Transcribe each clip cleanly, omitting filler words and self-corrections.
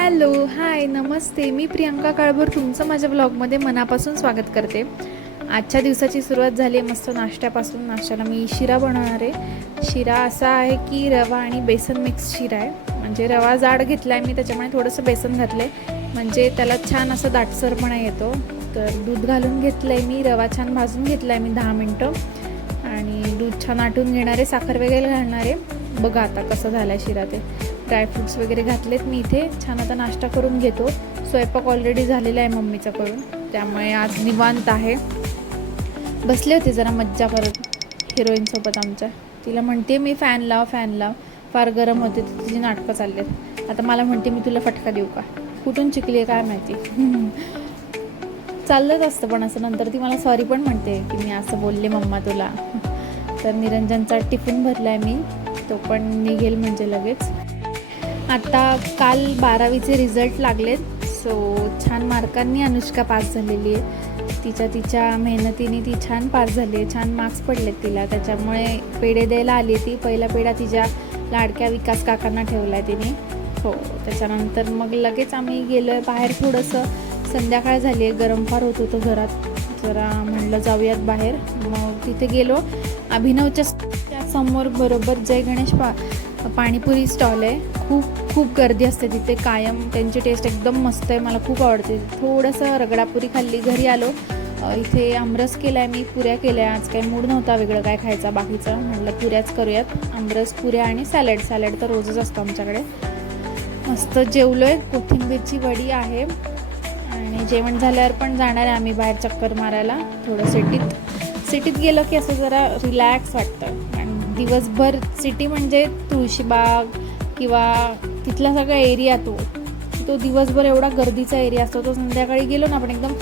Hello, हाय, नमस्ते. मी प्रियंका काळभोर तुमचं माझ्या ब्लॉगमध्ये मनापासून स्वागत करते. आजच्या दिवसाची सुरुवात झाली आहे मस्त नाश्त्यापासून. नाश्त्याला मी शिरा बनवणार आहे. शिरा असा आहे की रवा आणि बेसन मिक्स शिरा आहे. म्हणजे रवा जाड घेतला आहे मी, त्याच्यामुळे थोडंसं बेसन घातलं आहे, म्हणजे त्याला छान असं दाटसरपणा येतो. तर दूध घालून घेतलं आहे मी, रवा छान भाजून घेतला आहे मी 10 मिनटं, आणि दूध छान आटून घेणार आहे, साखर वगैरे घालणार आहे. बघा आता कसं झालं आहे शिरा. ते ड्रायफ्रूट्स वगैरे घातलेत मी इथे. छान आता नाश्ता करून घेतो. स्वयंपाक ऑलरेडी झालेला आहे मम्मीचा करून, त्यामुळे आज निवांत आहे. बसले होते जरा मज्जा करत हिरोईनसोबत आमच्या. तिला म्हणते मी फॅन लाव फॅन लाव, फार गरम होते, तिची नाटकं चाललेत. आता मला म्हणते मी तुला फटका देऊ का, कुठून शिकली आहे काय माहिती. चाललंच असतं पण असं. नंतर ती मला सॉरी पण म्हणते की मी असं बोलले मम्मा तुला. तर निरंजनचा टिफिन भरला आहे मी, तो पण निघेल म्हणजे लगेच. आता काल 12वीचे रिझल्ट लागलेत. सो छान मार्कांनी अनुष्का पास झालेली आहे. तिच्या मेहनतीने ती छान पास झाली आहे, छान मार्क्स पडलेत तिला. त्याच्यामुळे पेढे द्यायला आली ती. पहिला पेढा तिच्या लाडक्या विकास काकांना ठेवला आहे तिने. हो, त्याच्यानंतर मग लगेच आम्ही गेलो आहे बाहेर. थोडंसं संध्याकाळ झाली आहे, गरम फार होत होतं घरात, जरा म्हणलं जाऊयात बाहेर. मग तिथे गेलो. अभिनवच्या समोर बरोबर जय गणेश पाणीपुरी स्टॉल आहे. खूप गर्दी असते तिथे कायम. त्यांची टेस्ट एकदम मस्त आहे, मला खूप आवडते. थोडंसं रगडापुरी खाल्ली, घरी आलो. इथे आमरस केला आहे मी, पुऱ्या केल्या. आज काही मूड नव्हता वेगळं काय खायचा बाकीचं, म्हटलं पुऱ्याच करूयात. आमरस, पुऱ्या आणि सॅलड तर रोजच असतं आमच्याकडे. मस्त जेवलो आहे. कोथिंबीरची वडी आहे. आणि जेवण झाल्यावर पण जाणार आहे आम्ही बाहेर चक्कर मारायला. थोडं सिटीत गेलो की असं जरा रिलॅक्स वाटतं. आणि दिवसभर सिटी म्हणजे तुळशीबाग किंवा तिथला सगळा एरिया तो दिवसभर एवढा गर्दीचा एरिया असतो. तो संध्याकाळी गेलो ना आपण, एकदम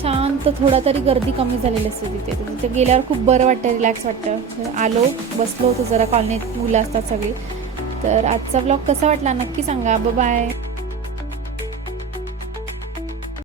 शांत, थोडा तरी गर्दी कमी झालेली असते तिथे. तिथे गेल्यावर खूप बरं वाटतं, रिलॅक्स वाटतं. आलो, बसलो होतो जरा. कॉलनीत मुलं असतात सगळी. तर आजचा ब्लॉग कसा वाटला नक्की सांगा. बाय.